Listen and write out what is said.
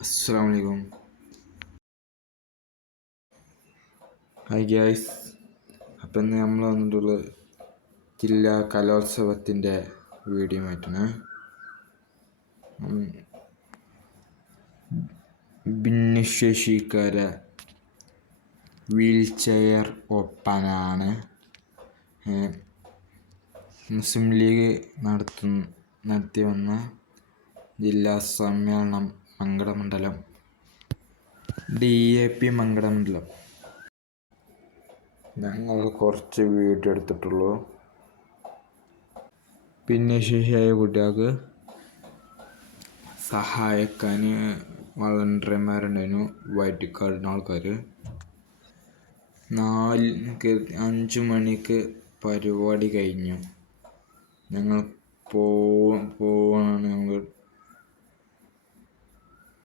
അസ്സാം വലൈക്കും hi gas അപ്പം ഇന്ന് നമ്മൾ വന്നിട്ടുള്ള ജില്ലാ കലോത്സവത്തിന്റെ വീഡിയോ മാറ്റണേ. ഭിന്നശേഷിക്കാരെ വീൽ ചെയർ ഒപ്പനാണ് മുസ്ലിം ലീഗ് നടത്തുന്ന നടത്തി വന്ന ജില്ലാ സമ്മേളനം മംഗളമണ്ഡലം. ഡി എ പി മങ്കടമണ്ഡലം ഞങ്ങൾ കുറച്ച് വീഡിയോ എടുത്തിട്ടുള്ളൂ. ഭിന്നശേഷിയായ കുട്ടികൾക്ക് സഹായിക്കാൻ വൈറ്റ് കാർഡിന് ആൾക്കാർ നാല് അഞ്ച് മണിക്ക് പരിപാടി കഴിഞ്ഞു. ഞങ്ങൾ പോ